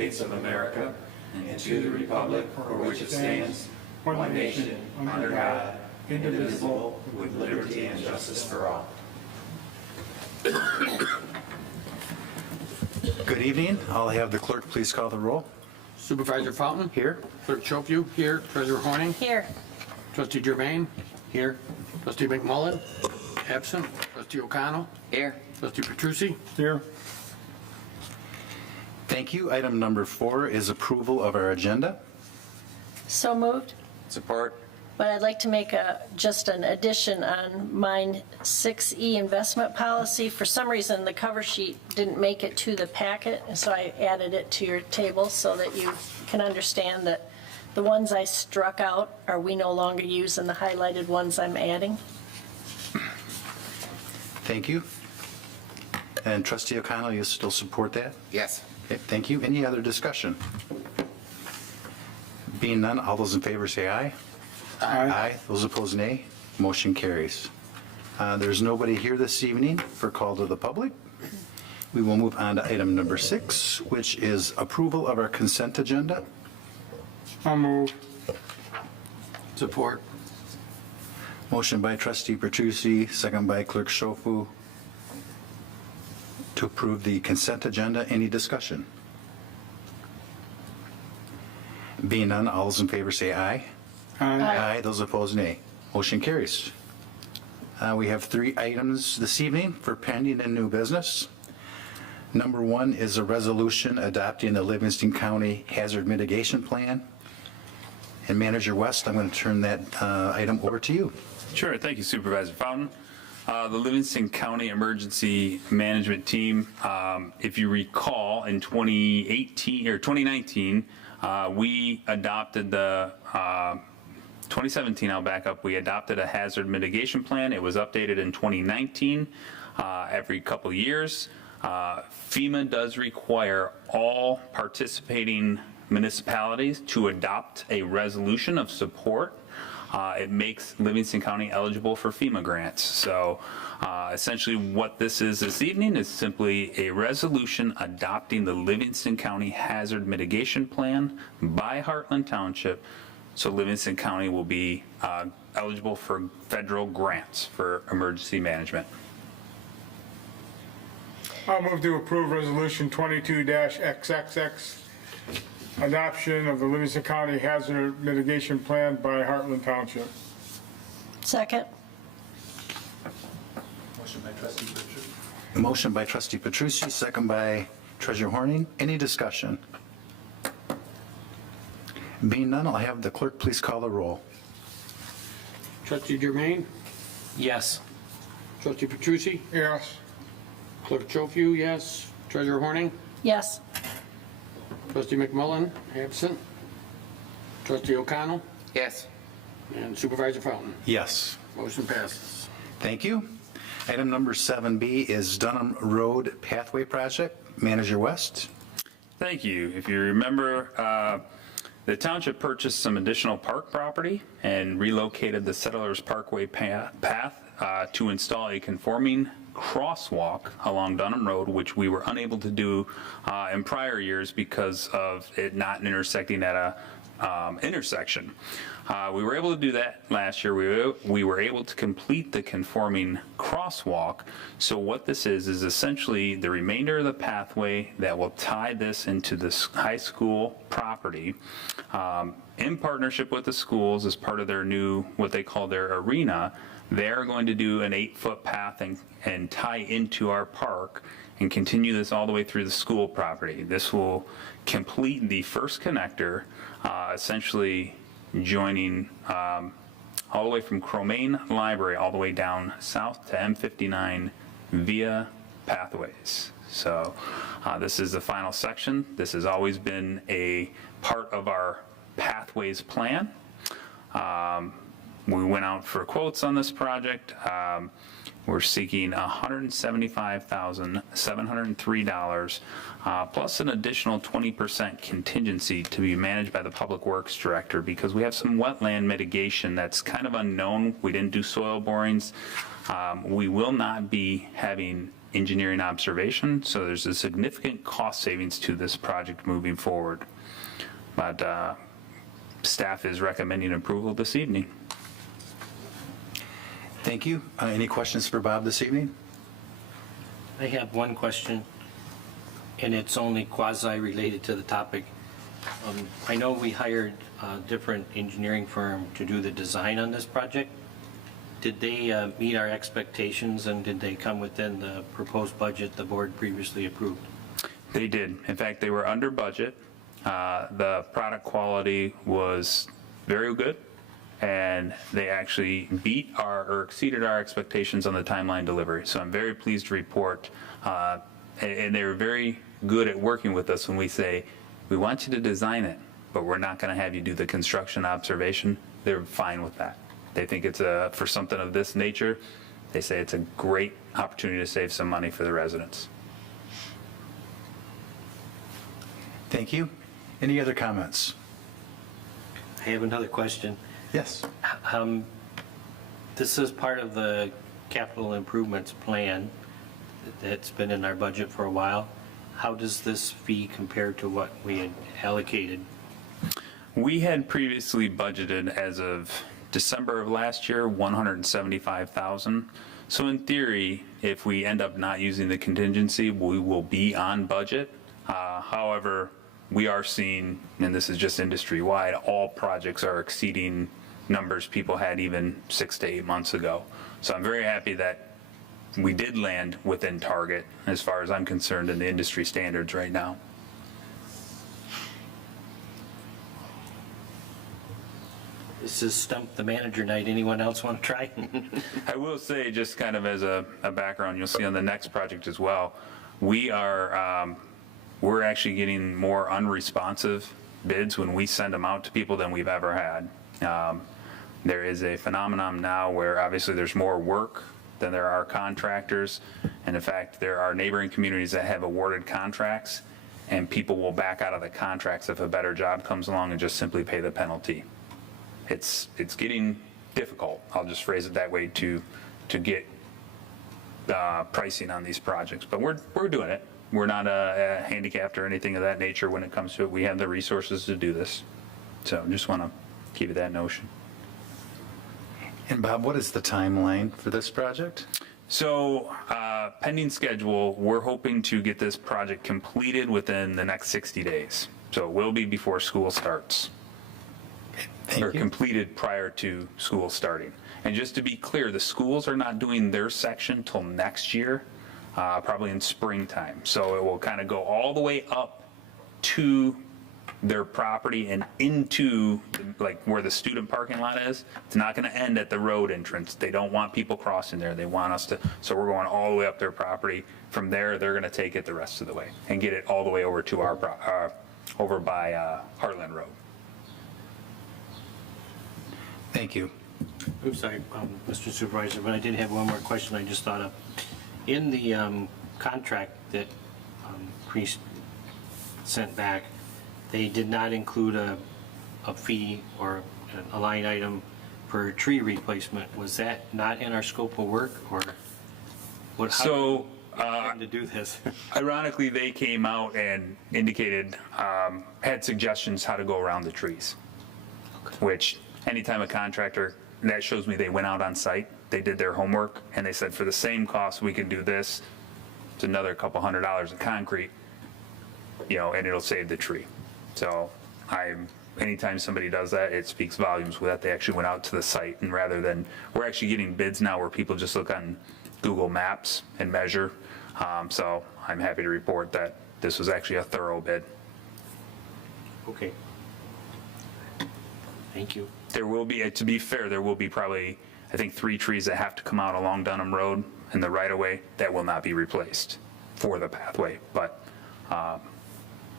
States of America and to the republic for which it stands, one nation, under God, indivisible, with liberty and justice for all. Good evening. I'll have the clerk please call the roll. Supervisor Fountain? Here. Clerk Chopu? Here. Treasurer Horning? Here. Trustee Germain? Here. Trustee McMullen? Absent. Trustee O'Connell? Here. Trustee Petrucci? Here. Thank you. Item number 4 is approval of our agenda. So moved. Support. But I'd like to make just an addition on mine 6E investment policy. For some reason, the cover sheet didn't make it to the packet, and so I added it to your table so that you can understand that the ones I struck out are we no longer use, and the highlighted ones I'm adding. Thank you. And Trustee O'Connell, you still support that? Yes. Okay, thank you. Any other discussion? Being none, all those in favor say aye. Aye. Those opposed, nay. Motion carries. There's nobody here this evening for call to the public. We will move on to item number 6, which is approval of our consent agenda. I'll move. Support. Motion by Trustee Petrucci, second by Clerk Schofu to approve the consent agenda. Any discussion? Being none, all those in favor say aye. Aye. Those opposed, nay. Motion carries. We have 3 items this evening for pending and new business. Number 1 is a resolution adopting the Livingston County Hazard Mitigation Plan. And Manager West, I'm going to turn that item over to you. Sure, thank you, Supervisor Fountain. The Livingston County Emergency Management Team, if you recall, in 2018 or 2019, we adopted the 2017, I'll back up, we adopted a hazard mitigation plan. It was updated in 2019 every couple of years. FEMA does require all participating municipalities to adopt a resolution of support. It makes Livingston County eligible for FEMA grants. So essentially what this is this evening is simply a resolution adopting the Livingston County Hazard Mitigation Plan by Heartland Township. So Livingston County will be eligible for federal grants for emergency management. I'll move to approve Resolution 22-XXX, adoption of the Livingston County Hazard Mitigation Plan by Heartland Township. Second. Motion by Trustee Petrucci, second by Treasurer Horning. Any discussion? Being none, I'll have the clerk please call the roll. Trustee Germain? Yes. Trustee Petrucci? Yes. Clerk Chopu, yes. Treasurer Horning? Yes. Trustee McMullen? Absent. Trustee O'Connell? Yes. And Supervisor Fountain? Yes. Motion passes. Thank you. Item number 7B is Dunham Road Pathway Project. Manager West. Thank you. If you remember, the township purchased some additional park property and relocated the Settlers Parkway path to install a conforming crosswalk along Dunham Road, which we were unable to do in prior years because of it not intersecting at a intersection. We were able to do that last year. We were able to complete the conforming crosswalk. So what this is essentially the remainder of the pathway that will tie this into this high school property. In partnership with the schools as part of their new, what they call their arena, they're going to do an 8-foot path and tie into our park and continue this all the way through the school property. This will complete the first connector, essentially joining all the way from Cromaine Library all the way down south to M59 via pathways. So this is the final section. This has always been a part of our pathways plan. We went out for quotes on this project. We're seeking $175,703 plus an additional 20% contingency to be managed by the Public Works Director because we have some wetland mitigation that's kind of unknown. We didn't do soil borings. We will not be having engineering observation, so there's a significant cost savings to this project moving forward. But staff is recommending approval this evening. Thank you. Any questions for Bob this evening? I have one question, and it's only quasi-related to the topic. I know we hired a different engineering firm to do the design on this project. Did they meet our expectations, and did they come within the proposed budget the board previously approved? They did. In fact, they were under budget. The product quality was very good, and they actually beat or exceeded our expectations on the timeline delivery. So I'm very pleased to report, and they're very good at working with us when we say, we want you to design it, but we're not going to have you do the construction observation. They're fine with that. They think it's for something of this nature, they say it's a great opportunity to save some money for the residents. Thank you. Any other comments? I have another question. Yes. This is part of the capital improvements plan that's been in our budget for a while. How does this fee compare to what we had allocated? We had previously budgeted, as of December of last year, $175,000. So in theory, if we end up not using the contingency, we will be on budget. However, we are seeing, and this is just industry-wide, all projects are exceeding numbers people had even 6 to 8 months ago. So I'm very happy that we did land within target, as far as I'm concerned, in the industry standards right now. This is Stump the Manager night. Anyone else want to try? I will say, just kind of as a background, you'll see on the next project as well, we're actually getting more unresponsive bids when we send them out to people than we've ever had. There is a phenomenon now where obviously there's more work than there are contractors. And in fact, there are neighboring communities that have awarded contracts, and people will back out of the contracts if a better job comes along and just simply pay the penalty. It's getting difficult, I'll just phrase it that way, to get pricing on these projects. But we're doing it. We're not handicapped or anything of that nature when it comes to it. We have the resources to do this. So just want to give you that notion. And Bob, what is the timeline for this project? So pending schedule, we're hoping to get this project completed within the next 60 days. So it will be before school starts. Thank Or you. completed prior to school starting. And just to be clear, the schools are not doing their section till next year, probably in springtime. So it will kind of go all the way up to their property and into like where the student parking lot is. It's not going to end at the road entrance. They don't want people crossing there. They want us to, so we're going all the way up their property. From there, they're going to take it the rest of the way and get it all the way over to our, over by Heartland Road. Thank you. I'm sorry, Mr. Supervisor, but I did have one more question I just thought of. In the contract that Priest sent back, they did not include a fee or a line item for tree replacement. Was that not in our scope of work, or what? How So, to do this? ironically, they came out and indicated, had suggestions how to go around the trees. Which, anytime a contractor, that shows me they went out on site, they did their homework, and they said, for the same cost, we can do this. It's another couple $100 of concrete, and it'll save the tree. So anytime somebody does that, it speaks volumes that they actually went out to the site, and rather than, we're actually getting bids now where people just look on Google Maps and measure. So I'm happy to report that this was actually a thorough bid. Okay. Thank you. There will be, to be fair, there will be probably, I think, 3 trees that have to come out along Dunham Road in the right-of-way that will not be replaced for the pathway, but,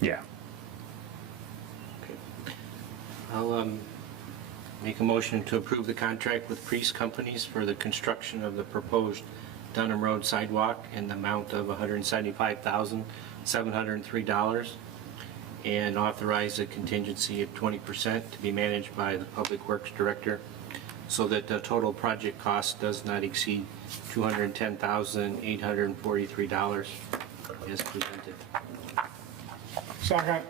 yeah. Okay. I'll make a motion to approve the contract with Priest Companies for the construction of the proposed Dunham Road sidewalk in the amount of $175,703, and authorize a contingency of 20% to be managed by the Public Works Director so that the total project cost does not exceed $210,843 as presented. Second.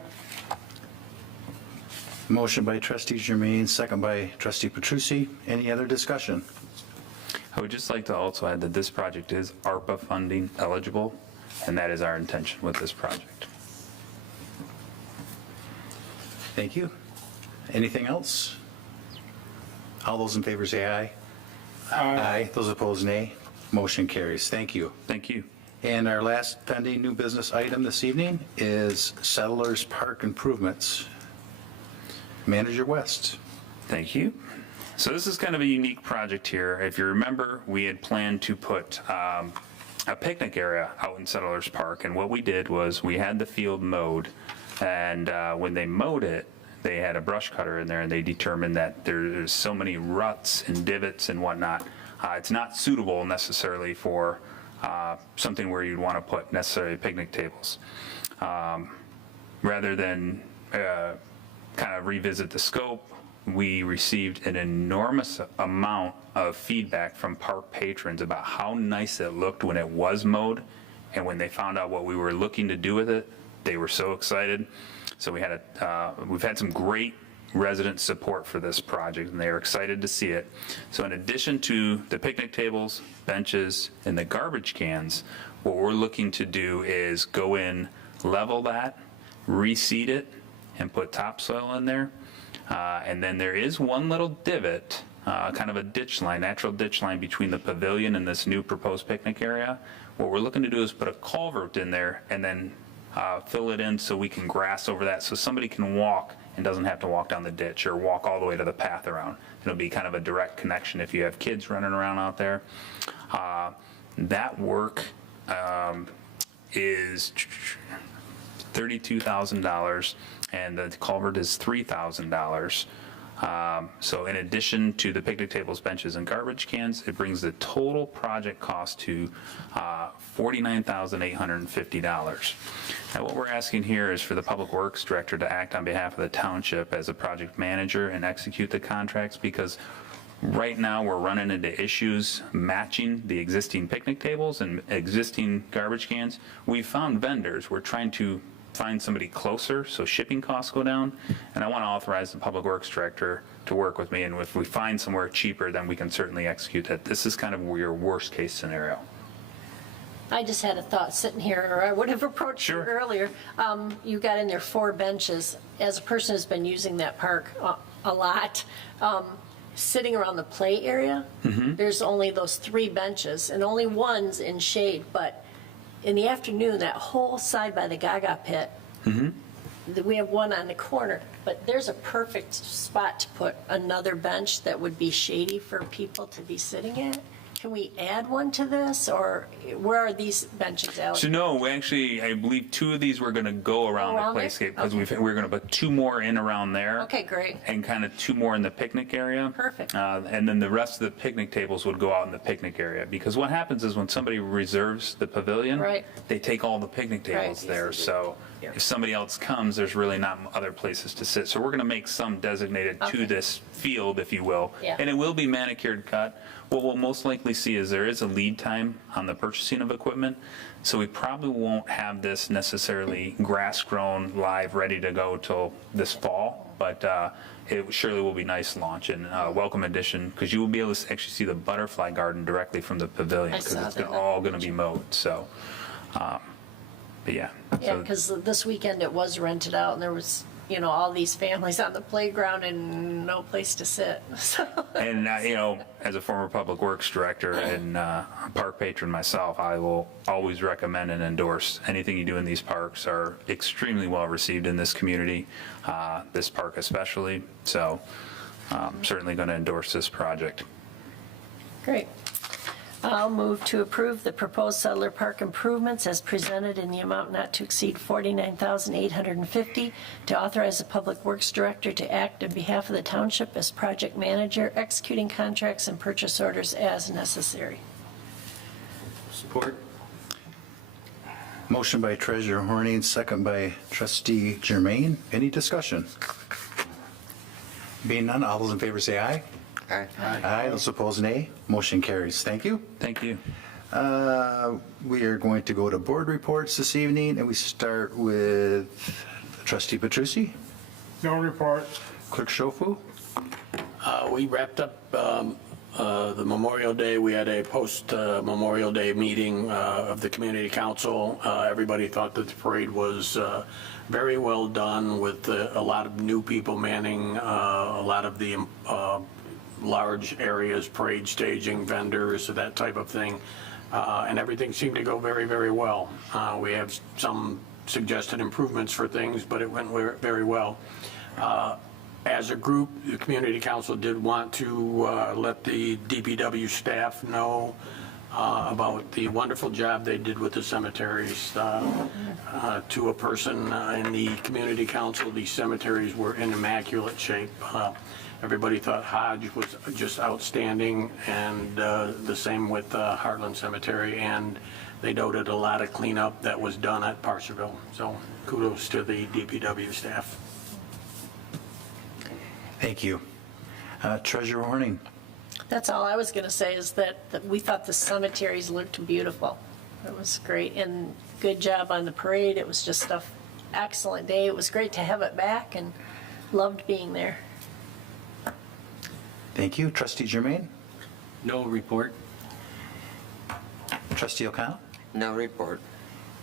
Motion by trustee Jermaine, second by trustee Petrucci. Any other discussion? I would just like to also add that this project is ARPA funding eligible, and that is our intention with this project. Thank you. Anything else? All those in favor say aye. Aye. Those opposed, nay. Motion carries. Thank you. Thank you. And our last pending new business item this evening is Settlers Park improvements. Manager West. Thank you. So this is kind of a unique project here. If you remember, we had planned to put a picnic area out in Settlers Park, and what we did was we had the field mowed, and when they mowed it, they had a brush cutter in there, and they determined that there's so many ruts and divots and whatnot. It's not suitable necessarily for something where you'd want to put necessarily picnic tables. Rather than kind of revisit the scope, we received an enormous amount of feedback from park patrons about how nice it looked when it was mowed, and when they found out what we were looking to do with it, they were so excited. So we've had some great resident support for this project, and they are excited to see it. So in addition to the picnic tables, benches, and the garbage cans, what we're looking to do is go in, level that, reseed it, and put topsoil in there. And then there is one little divot, kind of a ditch line, natural ditch line between the pavilion and this new proposed picnic area. What we're looking to do is put a culvert in there and then fill it in so we can grass over that, so somebody can walk and doesn't have to walk down the ditch or walk all the way to the path around. It'll be kind of a direct connection if you have kids running around out there. That work is $32,000, and the culvert is $3,000. So in addition to the picnic tables, benches, and garbage cans, it brings the total project cost to $49,850. Now what we're asking here is for the Public Works Director to act on behalf of the township as a project manager and execute the contracts, because right now we're running into issues matching the existing picnic tables and existing garbage cans. We found vendors. We're trying to find somebody closer so shipping costs go down, and I want to authorize the Public Works Director to work with me, and if we find somewhere cheaper, then we can certainly execute that. This is kind of your worst case scenario. I just had a thought sitting here, or I would have approached you Sure. earlier. You got in there 4 benches. As a person who's been using that park a lot, sitting around the play area, there's only those 3 benches, and only one's in shade, but in the afternoon, that whole side by the Gaga pit, we have one on the corner, but there's a perfect spot to put another bench that would be shady for people to be sitting at. Can we add one to this, or where are these benches, Alex? So no, we actually, I believe 2 of these were going to go around Around the there? playscape, because Okay. we're going to put 2 more in around there. Okay, great. And kind of 2 more in the picnic area. Perfect. And then the rest of the picnic tables would go out in the picnic area, because what happens is when somebody reserves the pavilion, Right. they take all the picnic tables Right. there. So if somebody else comes, there's really not other places to sit. So we're going to make some designated Okay. to this field, if you will. Yeah. And it will be manicured cut. What we'll most likely see is there is a lead time on the purchasing of equipment. So we probably won't have this necessarily grass grown live, ready to go till this fall. But it surely will be nice launch and welcome addition, because you will be able to actually see the butterfly garden directly from the pavilion, I because saw it's that. all going to be mowed. So, but yeah. Yeah, So- because this weekend it was rented out, and there was, all these families on the playground and no place to sit, so. And, as a former Public Works Director and park patron myself, I will always recommend and endorse anything you do in these parks are extremely well received in this community, this park especially. So certainly going to endorse this project. Great. I'll move to approve the proposed Settler Park improvements as presented in the amount not to exceed $49,850, to authorize the Public Works Director to act on behalf of the township as project manager, executing contracts and purchase orders as necessary. Support? Motion by Treasurer Horning, second by Trustee Jermaine. Any discussion? Being none, all those in favor say aye. Aye. Aye. Those opposed, nay. Motion carries. Thank you. Thank you. We are going to go to board reports this evening, and we start with Trustee Petrucci, No report. Clerk Schofu. We wrapped up the Memorial Day. We had a post-Memorial Day meeting of the Community Council. Everybody thought that the parade was very well done with a lot of new people manning a lot of the large areas, parade staging, vendors, that type of thing. And everything seemed to go very, very well. We have some suggested improvements for things, but it went very well. As a group, the Community Council did want to let the DPW staff know about the wonderful job they did with the cemeteries. To a person in the Community Council, the cemeteries were in immaculate shape. Everybody thought Hodge was just outstanding, and the same with Heartland Cemetery, and they noted a lot of cleanup that was done at Parsonsville. So kudos to the DPW staff. Thank you. Treasurer Horning. That's all I was going to say, is that we thought the cemeteries looked beautiful. It was great, and good job on the parade. It was just an excellent day. It was great to have it back, and loved being there. Thank you. Trustee Germain. No report. Trustee O'Connell. No report.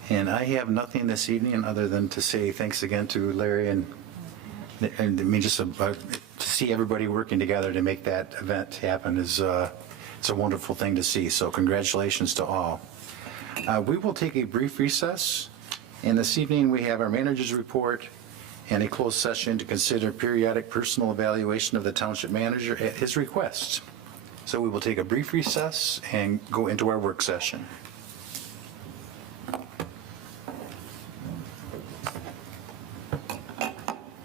And I have nothing this evening other than to say thanks again to Larry and I mean, just to see everybody working together to make that event happen is it's a wonderful thing to see. So congratulations to all. We will take a brief recess, and this evening we have our manager's report and a closed session to consider periodic personal evaluation of the township manager at his request. So we will take a brief recess and go into our work session.